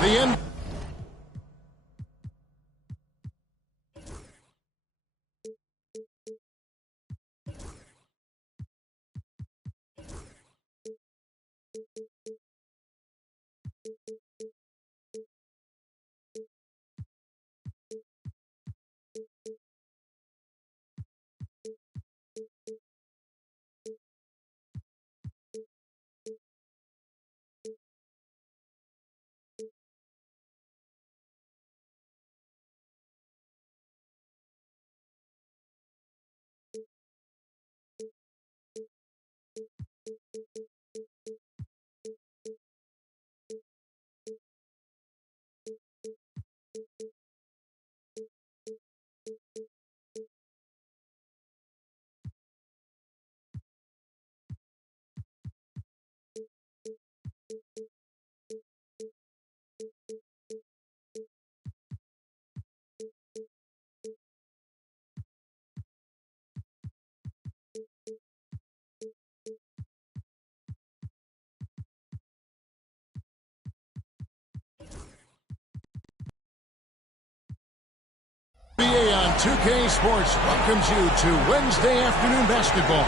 The end. NBA on 2K Sports welcomes you to Wednesday afternoon basketball.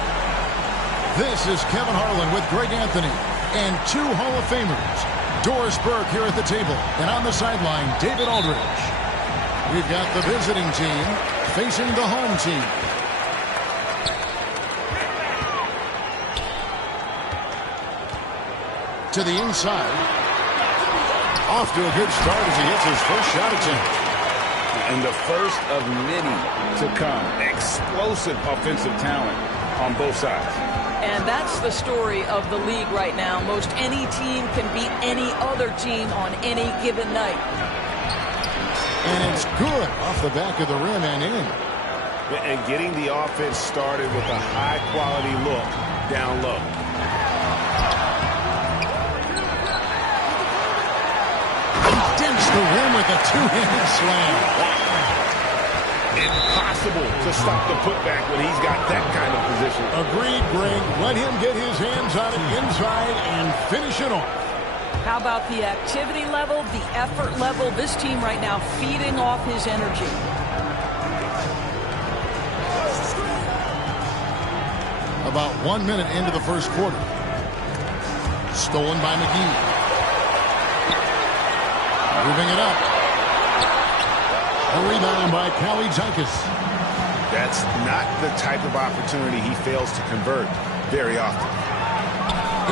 This is Kevin Harlan with Greg Anthony and two Hall of Famers, Doris Burke here at the table, and on the sideline, David Aldridge. We've got the visiting team facing the home team. To the inside. Off to a good start as he hits his first shot attempt. And the first of many to come. Explosive offensive talent on both sides. And that's the story of the league right now. Most any team can beat any other team on any given night. And it's good off the back of the rim and in. And getting the offense started with a high-quality look down low. Dents the rim with a two-handed slam. Impossible to stop the putback when he's got that kind of position. Agreed, Greg. Let him get his hands on it inside and finish it off. How about the activity level, the effort level? This team right now feeding off his energy. About 1 minute into the first quarter. Stolen by McGee. Moving it up. A rebound by Kalitzakis. That's not the type of opportunity he fails to convert very often.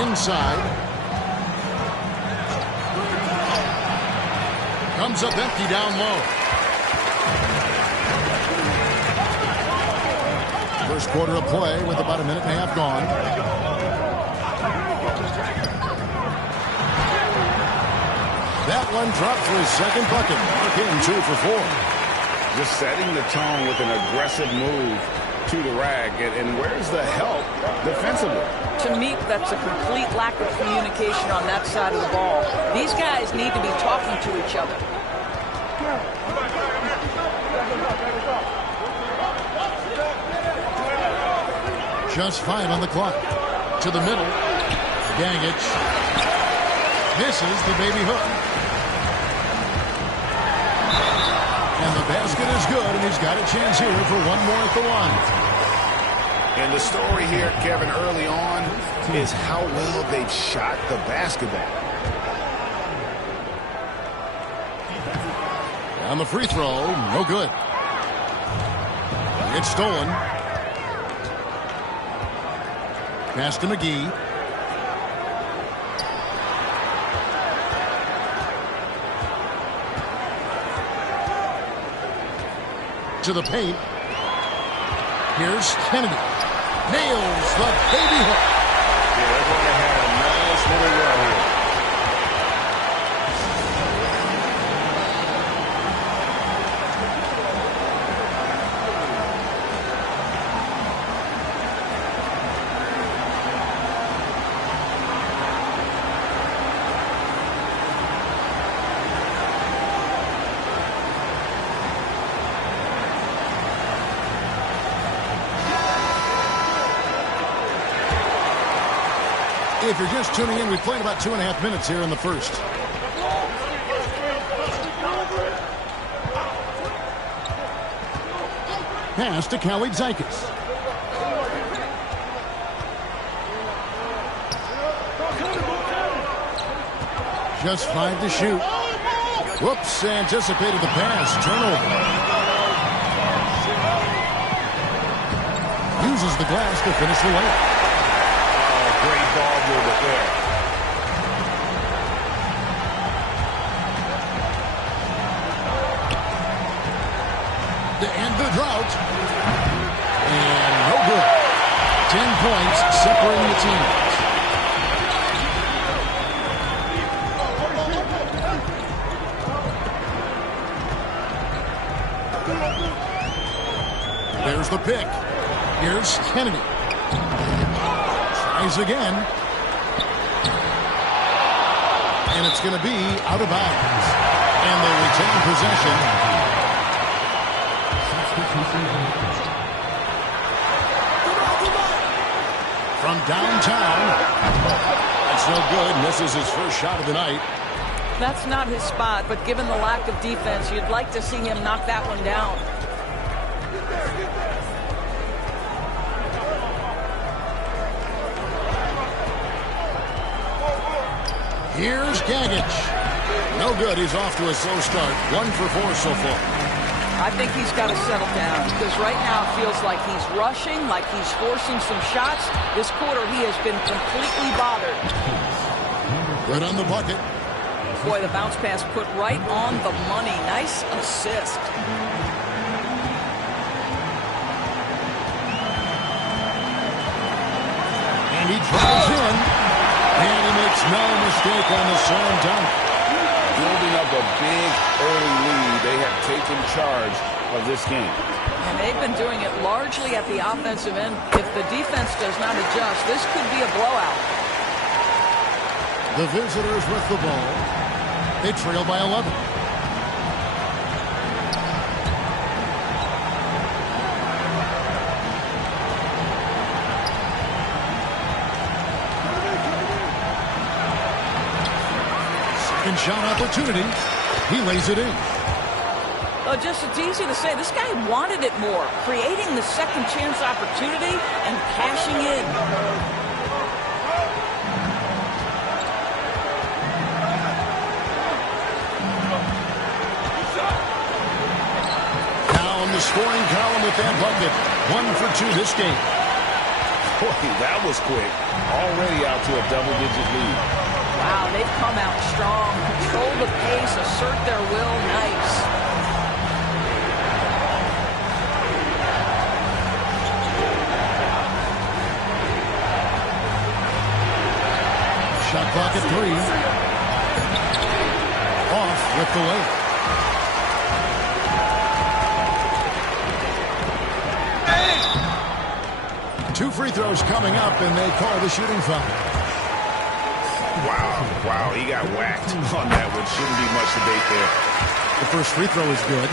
Inside. Comes up empty down low. First quarter of play with about a minute and a half gone. That one dropped for his second bucket. Mark him 2 for 4. Just setting the tone with an aggressive move to the rag. And where's the help defensively? To me, that's a complete lack of communication on that side of the ball. These guys need to be talking to each other. Just 5 on the clock. To the middle. Gagic misses the baby hook. And the basket is good, and he's got a chance here for one more at the line. And the story here, Kevin, early on is how well they've shot the basketball. On the free throw, no good. It's stolen. Pass to McGee. To the paint. Here's Kennedy. Nails the baby hook. Yeah, they're going to have a nice little run here. If you're just tuning in, we've played about 2.5 minutes here in the first. pass to Lietkabelis. Just 5 to shoot. Whoops, anticipated the pass. Turnover. Uses the glass to finish the layup. Oh, great ball movement there. To end the drought. And no good. 10 points separating the teams. There's the pick. Here's Kennedy. Tries again. And it's going to be out of bounds. And they retain possession. From downtown. That's no good. Misses his first shot of the night. That's not his spot, but given the lack of defense, you'd like to see him knock that one down. Here's Gagic. No good. He's off to a slow start. 1 for 4 so far. I think he's got to settle down because right now it feels like he's rushing, like he's forcing some shots. This quarter he has been completely bothered. Good on the bucket. Boy, the bounce pass put right on the money. Nice assist. And he drives in. And he makes no mistake on the slam dunk. Building up a big early lead. They have taken charge of this game. And they've been doing it largely at the offensive end. If the defense does not adjust, this could be a blowout. The visitors with the ball. They trail by 11. Second shot opportunity. He lays it in. Just it's easy to say. This guy wanted it more. Creating the second chance opportunity and cashing in. The scoring column with that bucket. 1 for 2 this game. Boy, that was quick. Already out to a double-digit lead. Wow, they've come out strong. Control the pace, assert their will. Nice. Shot clock at 3. Off with the layup. 2 free throws coming up, and they call the shooting foul. Wow, he got whacked on that one. Shouldn't be much debate there. The first free throw is good.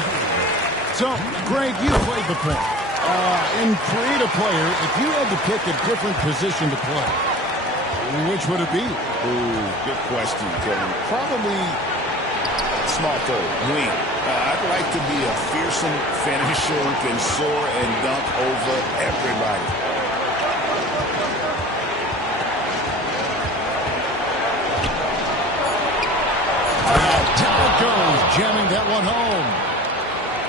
So, Greg, you played the point. In create a player, if you had to pick a different position to play, which would it be? Ooh, good question, Kevin. Probably small forward, wing. I'd like to be a fearsome finisher who can soar and dunk over everybody. Jamming that one home.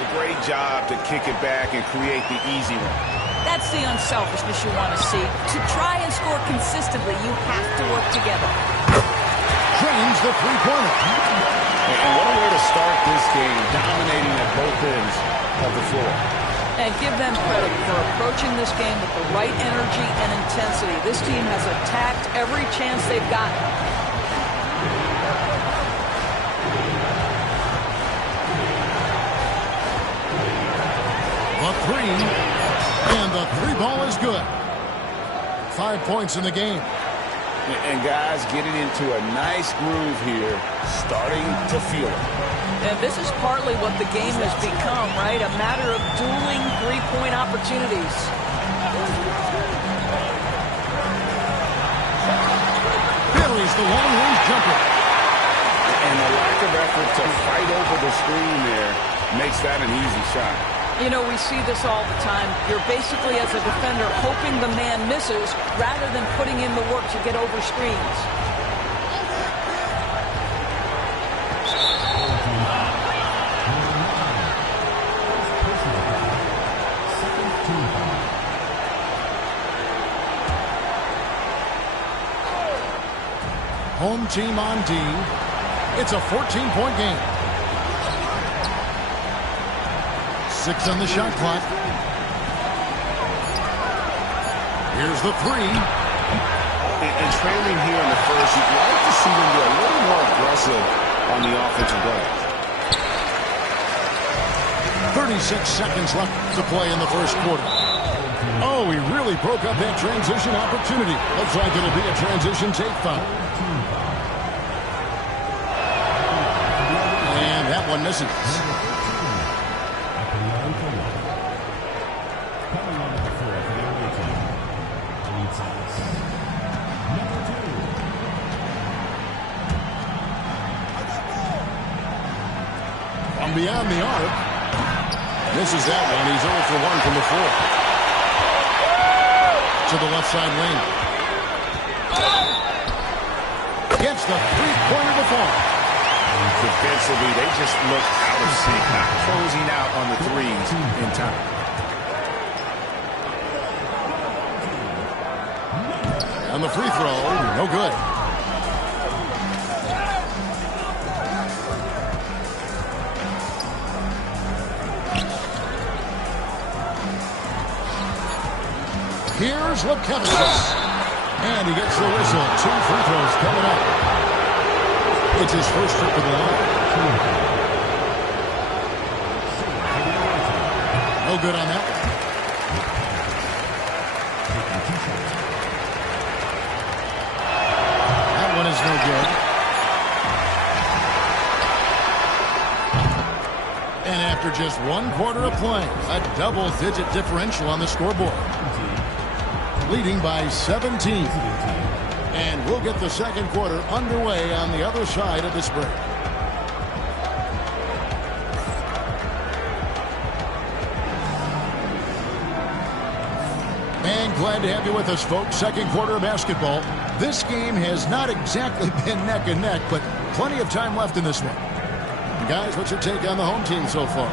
A great job to kick it back and create the easy one. That's the unselfishness you want to see. To try and score consistently, you have to work together. Drains the three-pointer. And what a way to start this game, dominating at both ends of the floor. And give them credit for approaching this game with the right energy and intensity. This team has attacked every chance they've gotten. Three, and the 3-ball is good. 5 points in the game. And guys getting into a nice groove here, starting to feel it. And this is partly what the game has become, right? A matter of dueling three-point opportunities. Buries the long-range jumper. And the lack of effort to fight over the screen there makes that an easy shot. You know, we see this all the time. You're basically, as a defender, hoping the man misses rather than putting in the work to get over screens. Home team on D. It's a 14-point game. 6 on the shot clock. Here's the three. And trailing here in the first, you'd like to see them be a little more aggressive on the offensive glass. 36 seconds left to play in the first quarter. Oh, he really broke up that transition opportunity. Looks like it'll be a transition take foul. And that one misses. From beyond the arc. Misses that one. He's 0 for 1 from the floor. To the left side lane. Gets the three-pointer to fall. Defensively, they just look out of sync, not closing out on the threes in time. And the free throw, no good. Here's Lietkabelis. And he gets the whistle. 2 free throws coming up. It's his first trip to the line. No good on that one. That one is no good. And after just 1 quarter of play, a double-digit differential on the scoreboard. Leading by 17. And we'll get the second quarter underway on the other side of this break. And glad to have you with us, folks. Second quarter of basketball. This game has not exactly been neck and neck, but plenty of time left in this one. Guys, what's your take on the home team so far?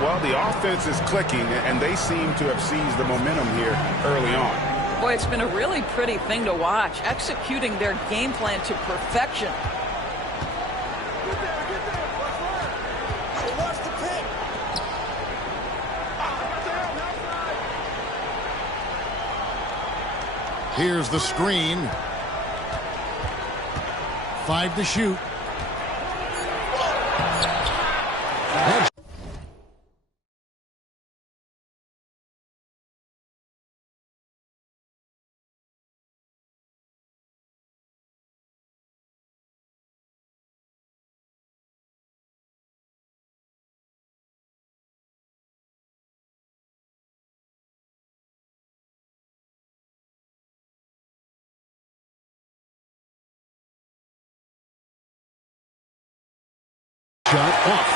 Well, the offense is clicking, and they seem to have seized the momentum here early on. Boy, it's been a really pretty thing to watch, executing their game plan to perfection. Here's the screen. 5 to shoot. Shot off.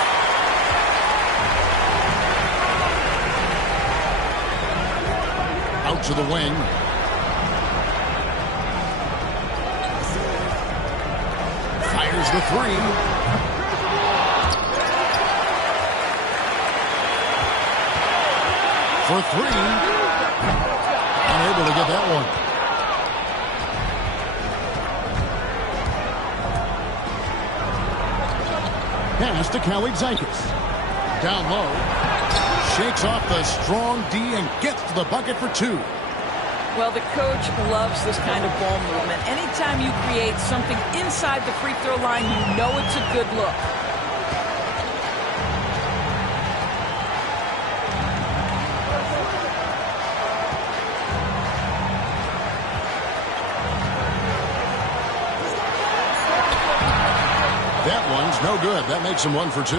Out to the wing. Fires the three. For 3. Unable to get that one. Pass to Lietkabelis. Down low. Shakes off the strong D and gets to the bucket for 2. Well, the coach loves this kind of ball movement. Anytime you create something inside the free throw line, you know it's a good look. That one's no good. That makes him 1 for 2.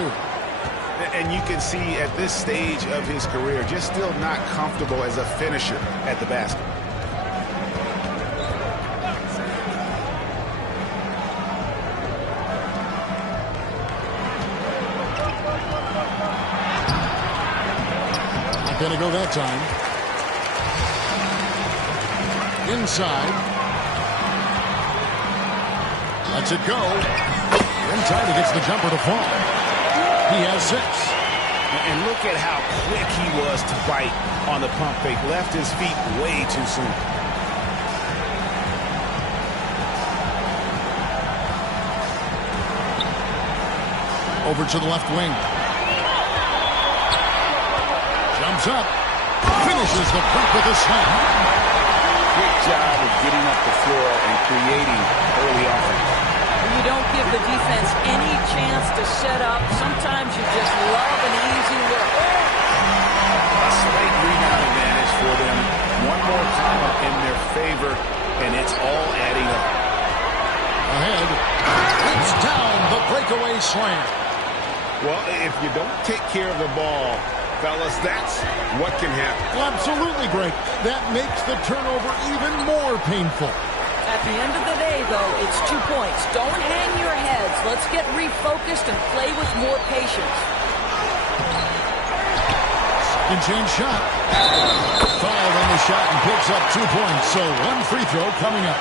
And you can see at this stage of his career, just still not comfortable as a finisher at the basket. Not going to go that time. Inside. Lets it go. In time, he gets the jumper to fall. He has 6. And look at how quick he was to bite on the pump fake. Left his feet way too soon. Over to the left wing. Jumps up. Finishes the puck with a slam. Good job of getting up the floor and creating early offense. You don't give the defense any chance to set up. Sometimes you just love an easy look. A slight rebound advantage for them. One more comma in their favor, and it's all adding up. Ahead. It's down the breakaway slam. Well, if you don't take care of the ball, fellas, that's what can happen. Absolutely, Greg. That makes the turnover even more painful. At the end of the day, though, it's 2 points. Don't hang your heads. Let's get refocused and play with more patience. Second chance shot. Fouled on the shot and picks up 2 points. So 1 free throw coming up.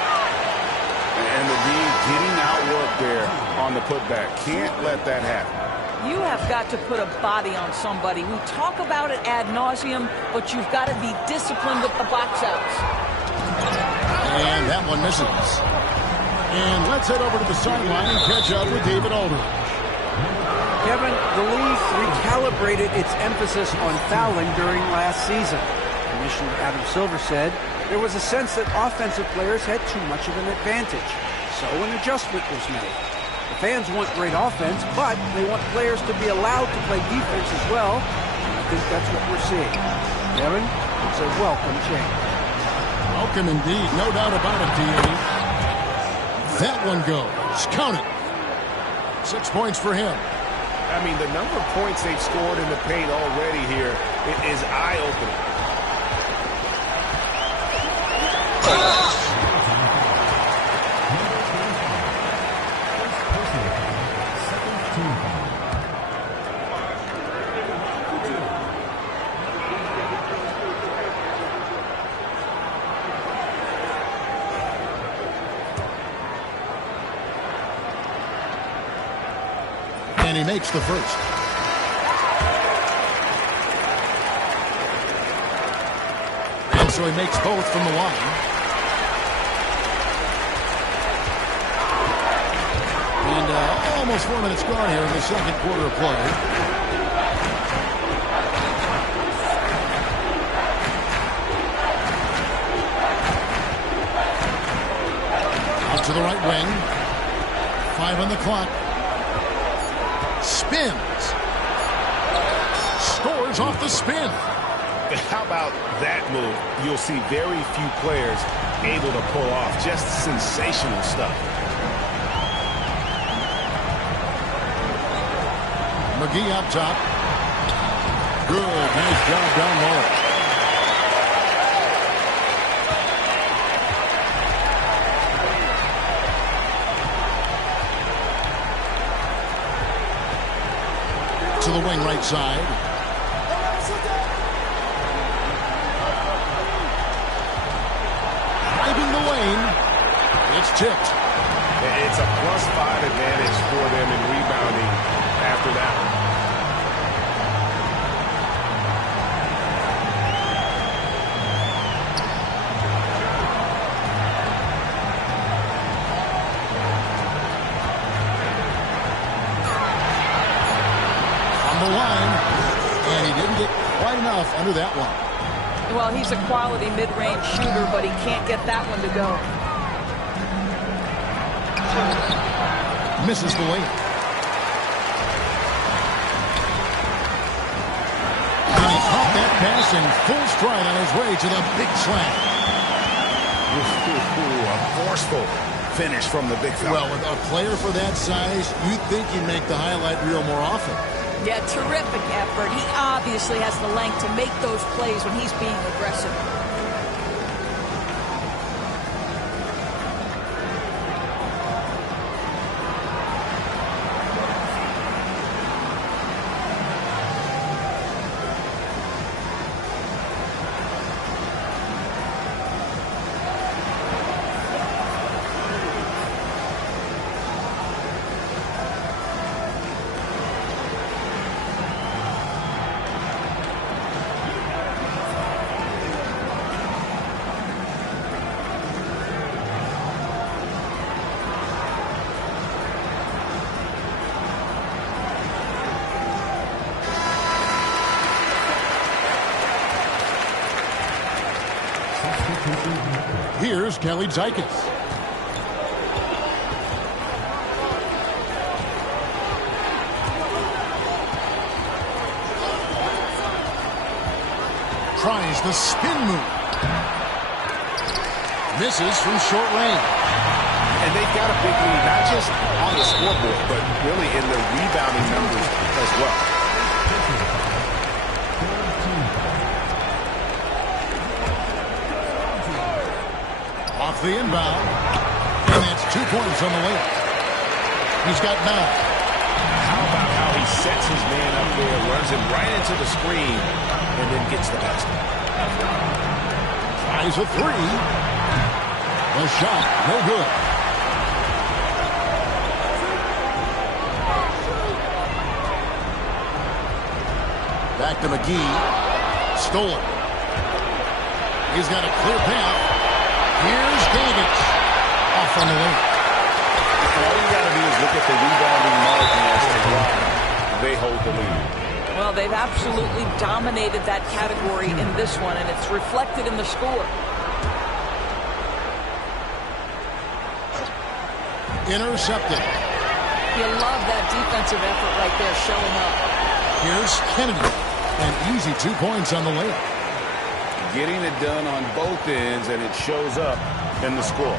And the D getting outwork there on the putback. Can't let that happen. You have got to put a body on somebody. We talk about it ad nauseum, but you've got to be disciplined with the box outs. And that one misses. And let's head over to the sideline and catch up with David Aldridge. Kevin, the league recalibrated its emphasis on fouling during last season. Commissioner Adam Silver said there was a sense that offensive players had too much of an advantage. So an adjustment was made. The fans want great offense, but they want players to be allowed to play defense as well. And I think that's what we're seeing. Kevin, it's a welcome change. Welcome indeed, no doubt about it, D.A. That one goes. Count it. 6 points for him. I mean, the number of points they've scored in the paint already here is eye-opening. And he makes the first. And so he makes both from the line. And almost 4 minutes gone here in the second quarter of play. Out to the right wing. 5 on the clock. Spins. Scores off the spin. How about that move? You'll see very few players able to pull off just sensational stuff. McGee up top. Good. Nice job down low. To the wing right side. Driving the lane. It's tipped. It's a +5 advantage for them in rebounding after that one. Line, and he didn't get quite enough under that one. Well, he's a quality mid-range shooter, but he can't get that one to go. Misses the lane. And he caught that pass in full stride on his way to the big slam. A forceful finish from the big fella. Well, with a player for that size, you'd think he'd make the highlight reel more often. Yeah, terrific effort. He obviously has the length to make those plays when he's being aggressive. Here's Kelly Zykis. Tries the spin move. Misses from short range. And they've got a big lead, not just on the scoreboard, but really in the rebounding numbers as well. Off the inbound. And that's 2 points on the layup. He's got 9. How about how he sets his man up there, runs him right into the screen, and then gets the basket. Tries a 3. The shot, no good. Back to McGee. Stolen. He's got a clear path. Here's Davis. Off on the lane. All you got to do is look at the rebounding margin as to why they hold the lead. Well, they've absolutely dominated that category in this one, and it's reflected in the score. Intercepted. You love that defensive effort right there showing up. Here's Kennedy. An easy 2 points on the layup. Getting it done on both ends, and it shows up in the score.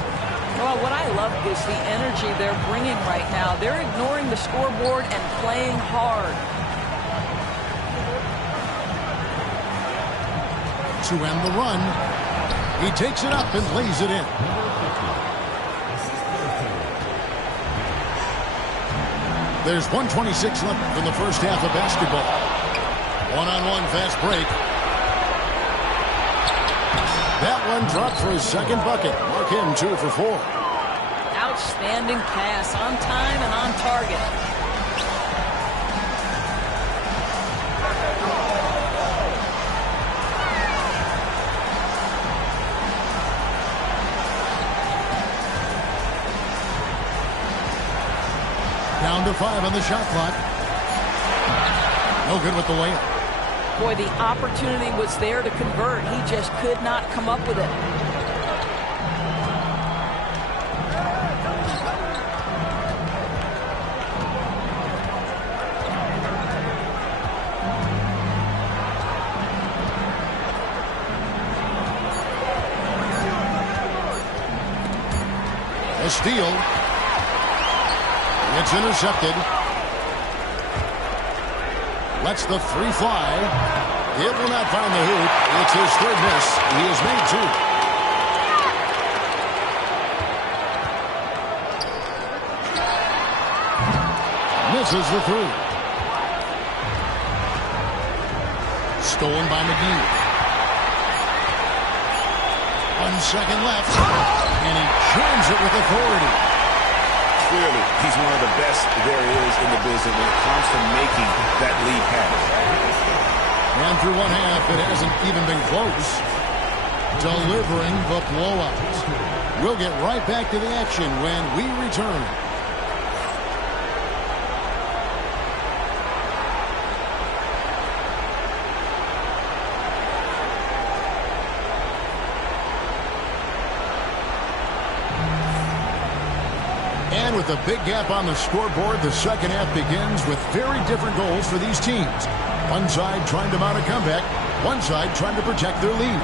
Well, what I love is the energy they're bringing right now. They're ignoring the scoreboard and playing hard. To end the run, he takes it up and lays it in. There's 1:26 left in the first half of basketball. One-on-one fast break. That one dropped for his second bucket. Mark him 2 for 4. Outstanding pass, on time and on target. Down to 5 on the shot clock. No good with the layup. Boy, the opportunity was there to convert. He just could not come up with it. A steal. It's intercepted. Lets the 3 fly. It will not find the hoop. It's his 3rd miss. He has made 2. Misses the 3. Stolen by McGee. 1 second left. And he jams it with authority. Clearly, he's one of the best there is in the business when it comes to making that lead pass. And through 1 half, it hasn't even been close. Delivering the blowout. We'll get right back to the action when we return. And with a big gap on the scoreboard, the second half begins with very different goals for these teams. One side trying to mount a comeback, one side trying to protect their lead.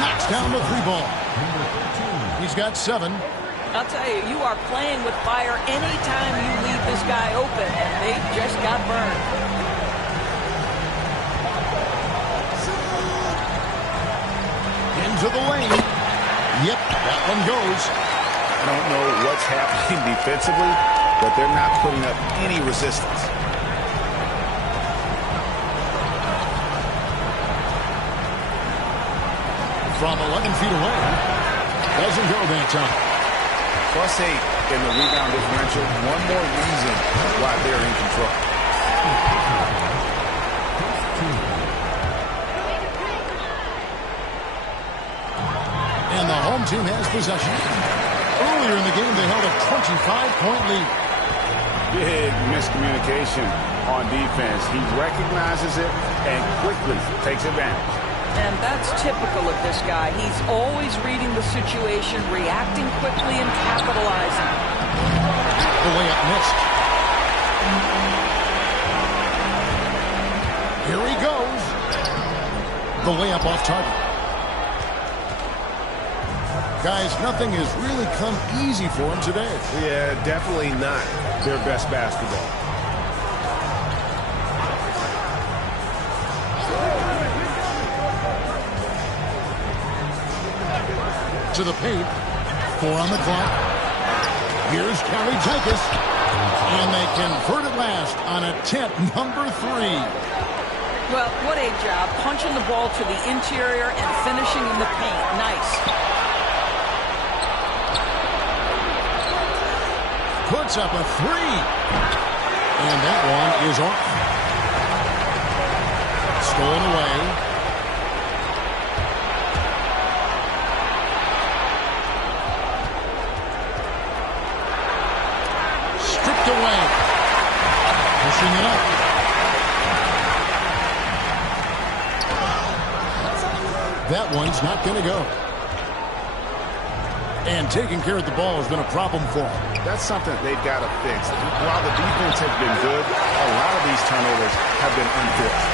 Knocks down the 3 ball. He's got 7. I'll tell you, you are playing with fire anytime you leave this guy open, and they just got burned. Into the lane. Yep, that one goes. I don't know what's happening defensively, but they're not putting up any resistance. From 11 feet away. Doesn't go that time. +8 in the rebound differential. One more reason why they're in control. And the home team has possession. Earlier in the game, they held a 25-point lead. Big miscommunication on defense. He recognizes it and quickly takes advantage. And that's typical of this guy. He's always reading the situation, reacting quickly, and capitalizing. The layup missed. Here he goes. The layup off target. Guys, nothing has really come easy for him today. Yeah, definitely not their best basketball. To the paint. 4 on the clock. Here's Lietkabelis. And they convert at last on attempt number 3. Well, what a job. Punching the ball to the interior and finishing in the paint. Nice. Puts up a 3. And that one is off. Stolen away. Stripped away. Pushing it up. That one's not going to go. And taking care of the ball has been a problem for them. That's something they've got to fix. While the defense has been good, a lot of these turnovers have been unforced.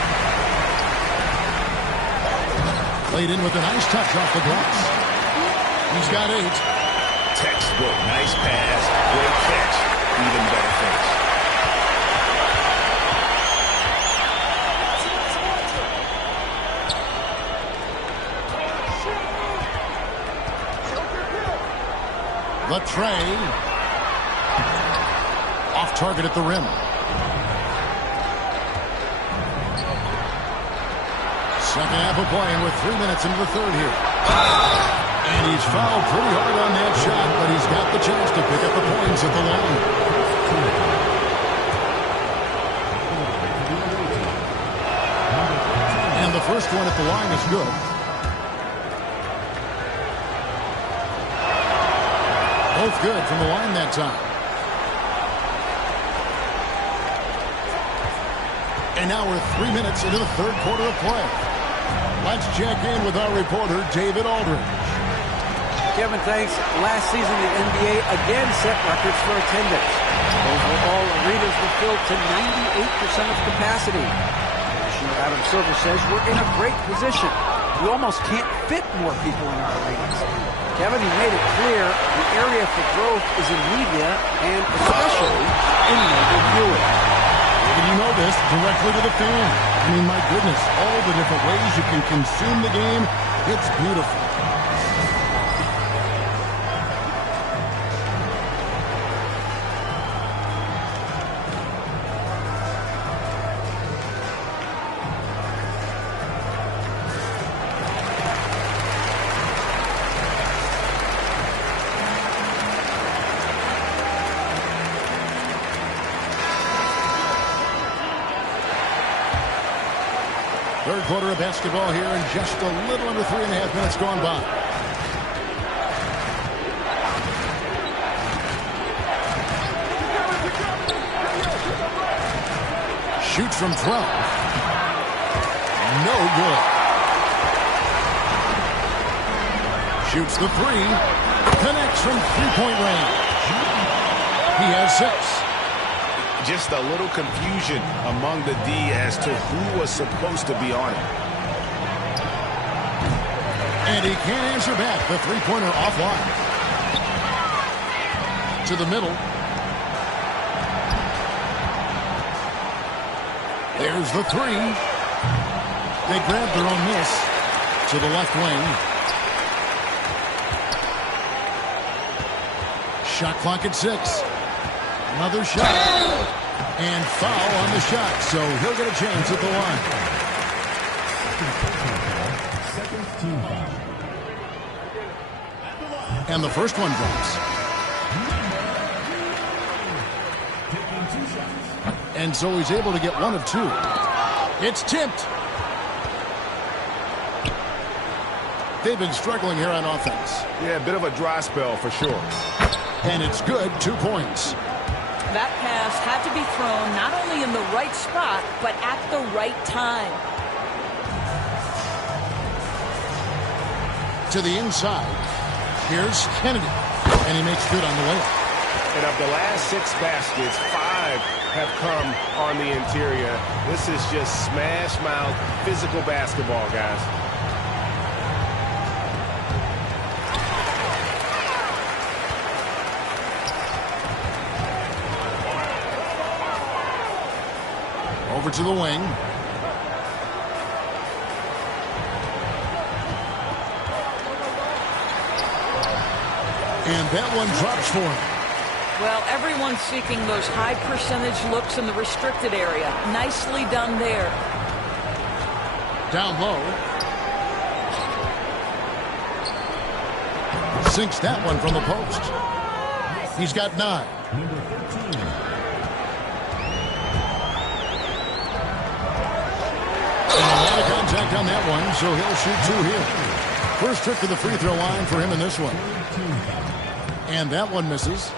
Played in with a nice touch off the glass. He's got 8. Textbook, nice pass, great catch, even better finish. The tray. Off target at the rim. Second half of playing with 3 minutes into the third here. And he's fouled pretty hard on that shot, but he's got the chance to pick up the points at the line. And the first one at the line is good. Both good from the line that time. And now we're 3 minutes into the third quarter of play. Let's check in with our reporter, David Aldridge. Kevin, thanks. Last season, the NBA again set records for attendance. Those were all arenas were filled to 98% of capacity. Commissioner Adam Silver says we're in a great position. We almost can't fit more people in our arenas. Kevin, he made it clear the area for growth is in media and especially in mobile viewing. And you know this directly to the fan. I mean, my goodness, all the different ways you can consume the game, it's beautiful. Third quarter of basketball here in just a little under 3.5 minutes gone by. Shoots from 12. No good. Shoots the 3. Connects from three-point range. He has 6. Just a little confusion among the D as to who was supposed to be on it. And he can't answer back. The three-pointer offline. To the middle. There's the 3. They grabbed their own miss. To the left wing. Shot clock at 6. Another shot. And foul on the shot, so he'll get a chance at the line. And the first one drops. And so he's able to get 1 of 2. It's tipped. They've been struggling here on offense. Yeah, a bit of a dry spell for sure. And it's good, 2 points. That pass had to be thrown not only in the right spot, but at the right time. To the inside. Here's Kennedy. And he makes good on the layup. And of the last 6 baskets, 5 have come on the interior. This is just smash mouth physical basketball, guys. Over to the wing. And that one drops for him. Well, everyone's seeking those high percentage looks in the restricted area. Nicely done there. Down low. Sinks that one from the post. He's got 9. And a lot of contact on that one, so he'll shoot 2 here. First trip to the free throw line for him in this one. And that one misses.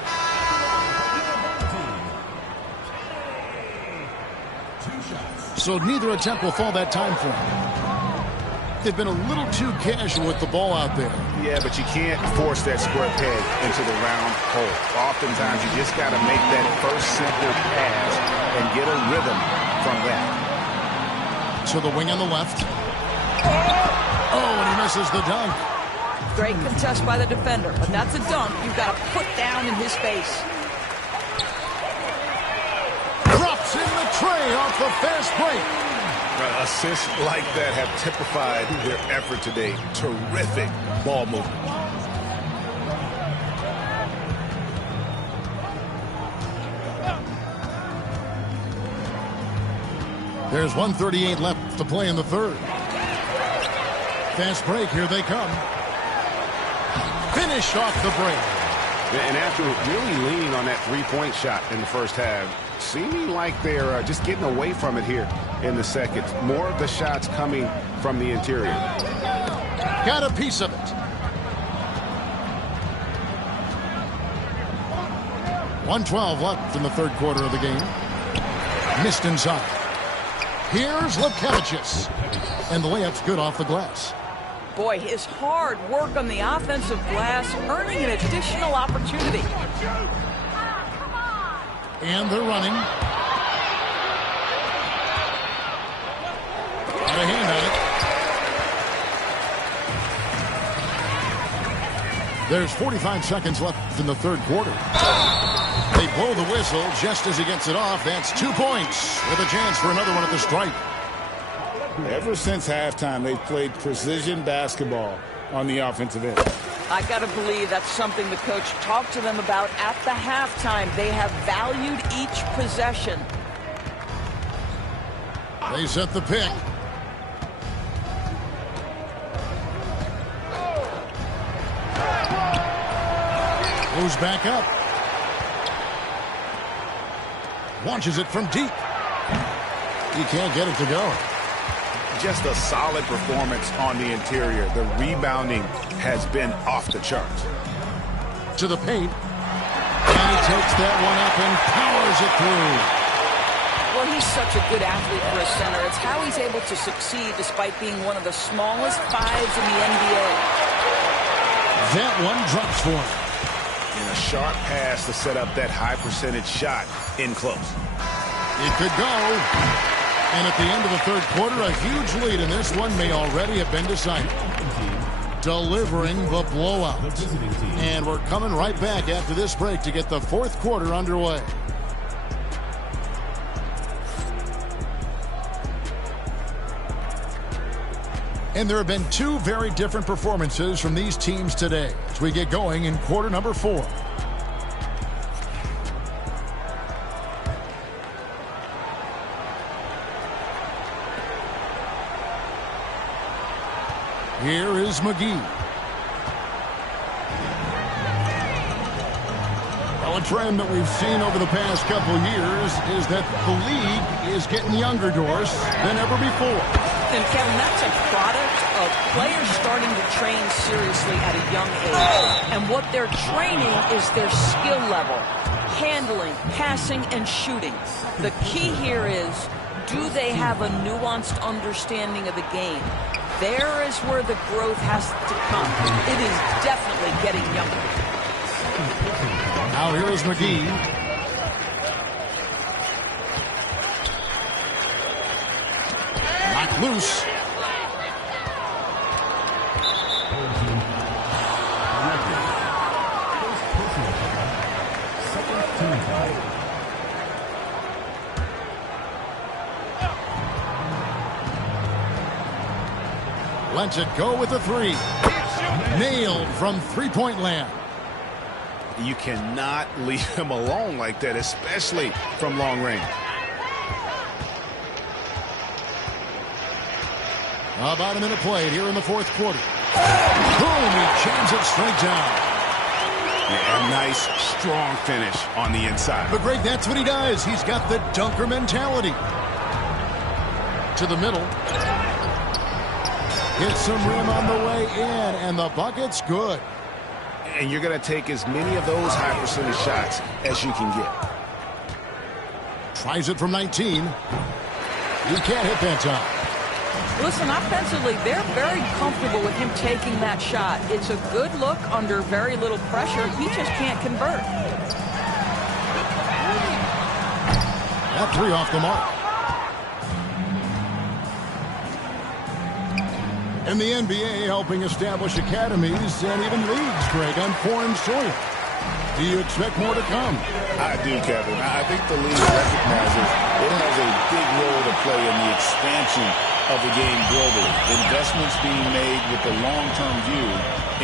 So neither attempt will fall that time for him. They've been a little too casual with the ball out there. Yeah, but you can't force that square peg into the round hole. Oftentimes, you just got to make that first simple pass and get a rhythm from that. To the wing on the left. Oh, and he misses the dunk. Great contest by the defender, but that's a dunk you've got to put down in his face. Drops in the tray off the fast break. Assists like that have typified their effort today. Terrific ball movement. There's 1:38 left to play in the third. Fast break, here they come. Finished off the break. And after really leaning on that three-point shot in the first half, seeming like they're just getting away from it here in the second. More of the shots coming from the interior. Got a piece of it. 1:12 left in the third quarter of the game. Missed inside. Here's Lietkabelis. And the layup's good off the glass. Boy, his hard work on the offensive glass, earning an additional opportunity. And they're running. Got a hand on it. There's 45 seconds left in the third quarter. They blow the whistle just as he gets it off. That's 2 points with a chance for another one at the stripe. Ever since halftime, they've played precision basketball on the offensive end. I got to believe that's something the coach talked to them about at the halftime. They have valued each possession. They set the pick. Goes back up. Launches it from deep. He can't get it to go. Just a solid performance on the interior. The rebounding has been off the charts. To the paint. And he takes that one up and powers it through. Well, he's such a good athlete for a center. It's how he's able to succeed despite being one of the smallest fives in the NBA. That one drops for him. And a sharp pass to set up that high percentage shot in close. It could go. And at the end of the third quarter, a huge lead in this one may already have been decided. Delivering the blowout. And we're coming right back after this break to get the fourth quarter underway. And there have been two very different performances from these teams today as we get going in quarter number 4. Here is McGee. Well, a trend that we've seen over the past couple years is that the league is getting younger, Doris, than ever before. And Kevin, that's a product of players starting to train seriously at a young age. And what they're training is their skill level, handling, passing, and shooting. The key here is, do they have a nuanced understanding of the game? There is where the growth has to come. It is definitely getting younger. Now here is McGee. Knocked loose. Lets it go with the three. Nailed from three-point land. You cannot leave him alone like that, especially from long range. About a minute played here in the fourth quarter. Boom, he jams it straight down. Yeah, a nice, strong finish on the inside. But Greg, that's what he does. He's got the dunker mentality. To the middle. Gets some rim on the way in, and the bucket's good. And you're going to take as many of those high percentage shots as you can get. Tries it from 19. He can't hit that time. Listen, offensively, they're very comfortable with him taking that shot. It's a good look under very little pressure. He just can't convert. That three off the mark. In the NBA, helping establish academies and even leagues, Greg, on foreign soil. Do you expect more to come? I do, Kevin. I think the league recognizes it has a big role to play in the expansion of the game globally. Investments being made with the long-term view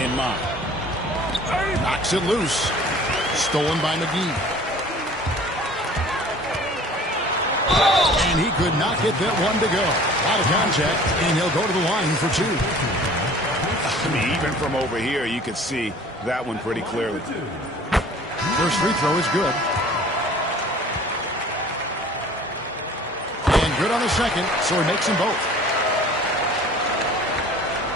in mind. Knocks it loose. Stolen by McGee. And he could not get that one to go. Out of contact, and he'll go to the line for two. I mean, even from over here, you could see that one pretty clearly. First free throw is good. And good on the second, so he makes them both.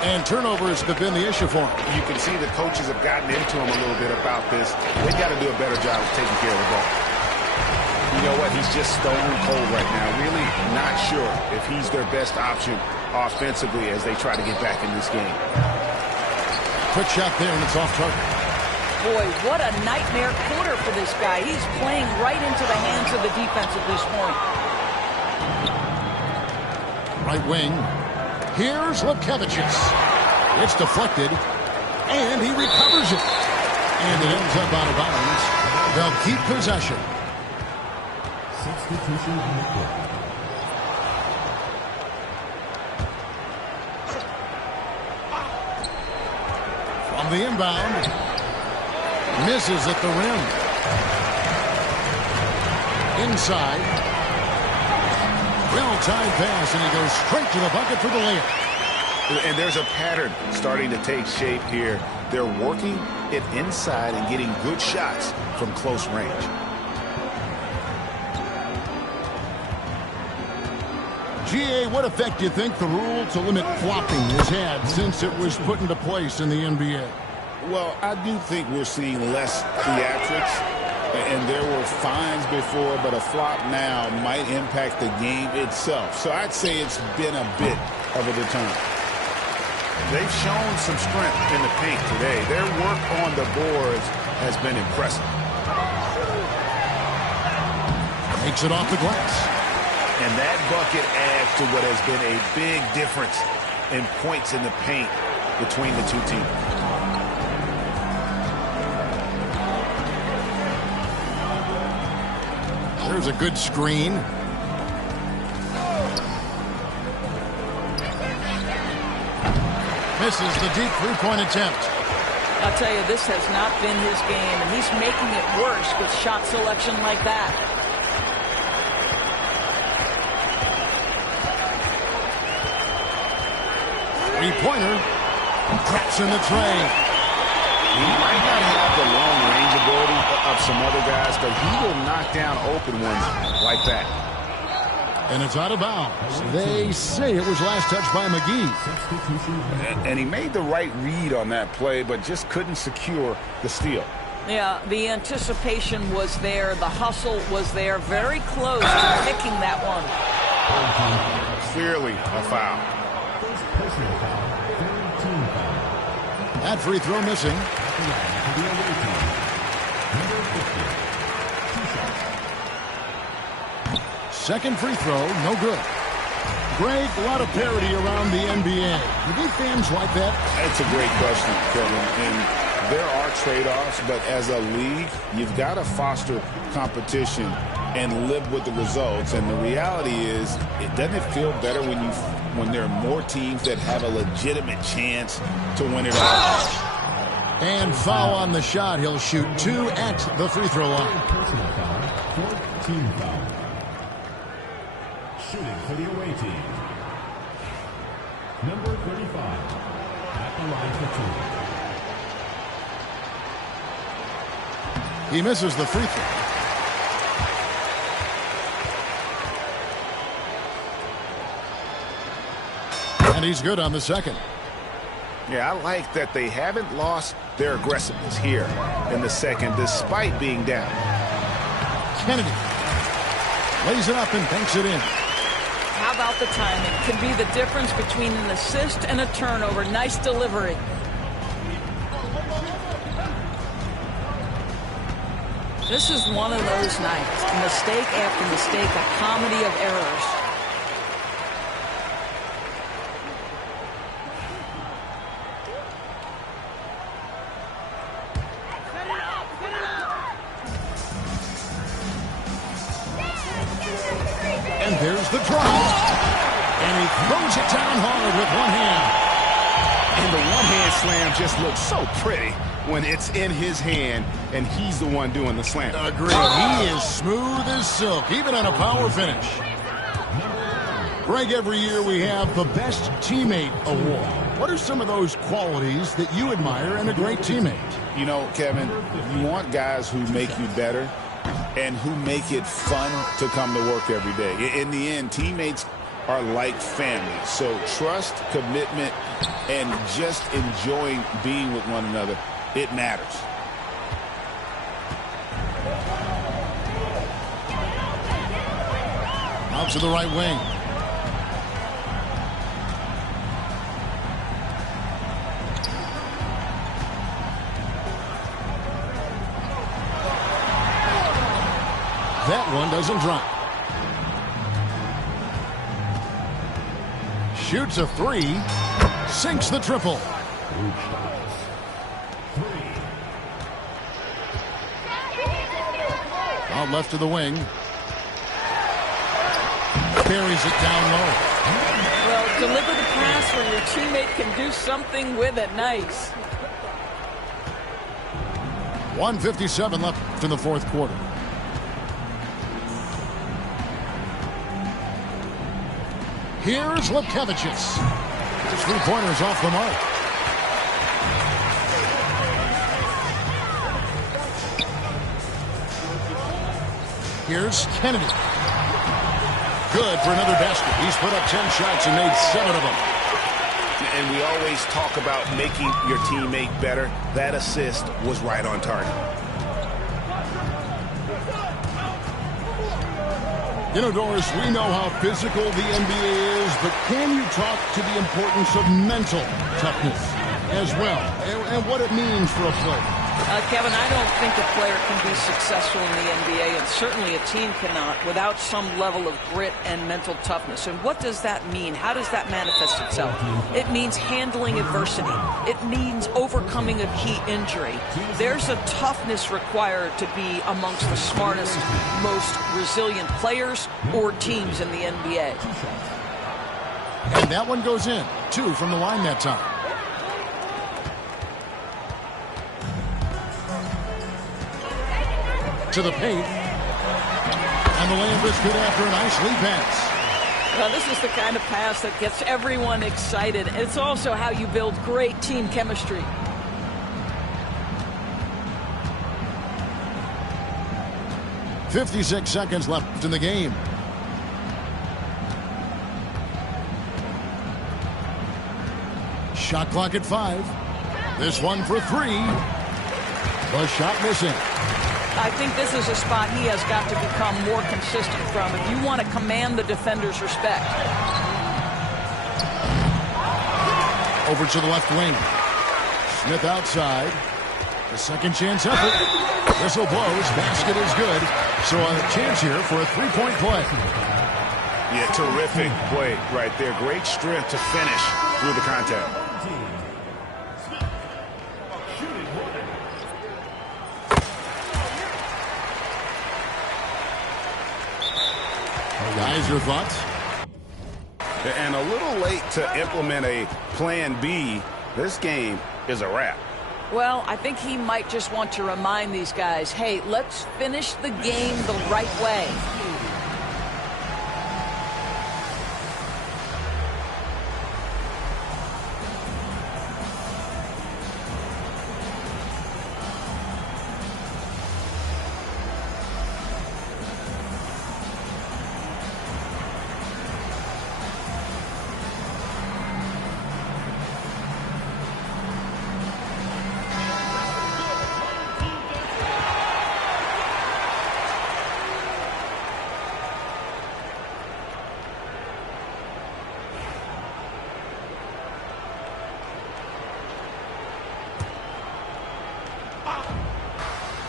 And turnovers have been the issue for him. You can see the coaches have gotten into him a little bit about this. They've got to do a better job of taking care of the ball. You know what? He's just stone cold right now. Really not sure if he's their best option offensively as they try to get back in this game. Quick shot there, and it's off target. Boy, what a nightmare quarter for this guy. He's playing right into the hands of the defense at this point. Right wing. Here's Lietkabelis. It's deflected, and he recovers it. And it ends up out of bounds. They'll keep possession. Substitution on the court. From the inbound. Misses at the rim. Inside. Well-timed pass, and he goes straight to the bucket for the layup. And there's a pattern starting to take shape here. They're working it inside and getting good shots from close range. GA, what effect do you think the rule to limit flopping has had since it was put into place in the NBA? Well, I do think we're seeing less theatrics, and there were fines before, but a flop now might impact the game itself. So I'd say it's been a bit of a deterrent. They've shown some strength in the paint today. Their work on the boards has been impressive. Takes it off the glass. And that bucket adds to what has been a big difference in points in the paint between the two teams. There's a good screen. Misses the deep three-point attempt. I'll tell you, this has not been his game, and he's making it worse with shot selection like that. Three-pointer. Traps in the tray. He might not have the long range ability of some other guys, but he will knock down open ones like that. And it's out of bounds. They say it was last touched by McGee. And he made the right read on that play, but just couldn't secure the steal. Yeah, the anticipation was there. The hustle was there. Very close to picking that one. Clearly a foul. That free throw missing. Second free throw, no good. Greg, a lot of parity around the NBA. Do these fans like that? That's a great question, Kevin. And there are trade-offs, but as a league, you've got to foster competition and live with the results. And the reality is, doesn't it feel better when there are more teams that have a legitimate chance to win it all? And foul on the shot. He'll shoot 2 at the free throw line. Team foul. Shooting for the away team. Number 35 at the line for 2. He misses the free throw. And he's good on the second. Yeah, I like that they haven't lost their aggressiveness here in the second, despite being down. Kennedy lays it up and banks it in. How about the timing? Can be the difference between an assist and a turnover. Nice delivery. This is one of those nights. Mistake after mistake, a comedy of errors. And there's the drive. And he throws it down hard with one hand. And the one-hand slam just looks so pretty when it's in his hand and he's the one doing the slam. Agreed. He is smooth as silk, even on a power finish. Greg, every year we have the Best Teammate Award. What are some of those qualities that you admire in a great teammate? You know, Kevin, you want guys who make you better and who make it fun to come to work every day. In the end, teammates are like family. So trust, commitment, and just enjoying being with one another, it matters. Out to the right wing. That one doesn't drop. Shoots a 3. Sinks the triple. Out left to the wing. Carries it down low. Well, deliver the pass where your teammate can do something with it. Nice. 1:57 left in the fourth quarter. Here's Lietkabelis. His three-pointer's off the mark. Here's Kennedy. Good for another basket. He's put up 10 shots and made 7 of them. And we always talk about making your teammate better. That assist was right on target. You know, Doris, we know how physical the NBA is, but can you talk to the importance of mental toughness as well, and what it means for a player? Kevin, I don't think a player can be successful in the NBA, and certainly a team cannot, without some level of grit and mental toughness. And what does that mean? How does that manifest itself? It means handling adversity. It means overcoming a key injury. There's a toughness required to be amongst the smartest, most resilient players or teams in the NBA. And that one goes in. 2 from the line that time. To the paint. And the layup is good after a nice lead pass. Well, this is the kind of pass that gets everyone excited. It's also how you build great team chemistry. .56 seconds left in the game. Shot clock at 5. This one for 3. The shot missing. I think this is a spot he has got to become more consistent from if you want to command the defender's respect. Over to the left wing. Smith outside. The second chance effort. Whistle blows. Basket is good. So a chance here for a three-point play. Yeah, terrific play right there. Great strength to finish through the contact. Guys, your thoughts? And a little late to implement a plan B. This game is a wrap. Well, I think he might just want to remind these guys, hey, let's finish the game the right way.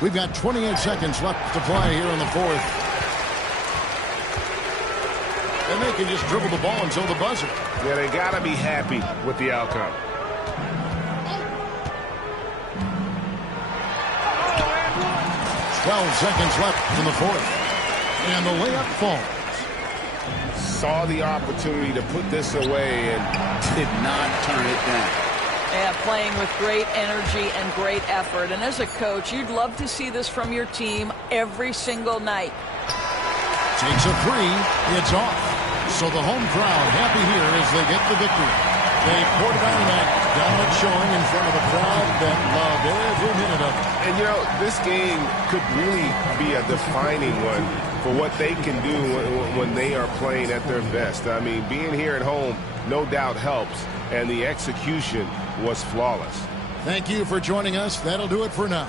We've got 28 seconds left to play here in the fourth. And they can just dribble the ball until the buzzer. Yeah, they got to be happy with the outcome. Seconds left in the fourth. And the layup falls. Saw the opportunity to put this away and did not turn it down. Yeah, playing with great energy and great effort. And as a coach, you'd love to see this from your team every single night. Takes a three. It's off. So the home crowd happy here as they get the victory. They poured it on tonight. Dominant showing in front of a crowd that loved every minute of it. And, you know, this game could really be a defining one for what they can do when they are playing at their best. I mean, being here at home no doubt helps, and the execution was flawless. Thank you for joining us. That'll do it for now.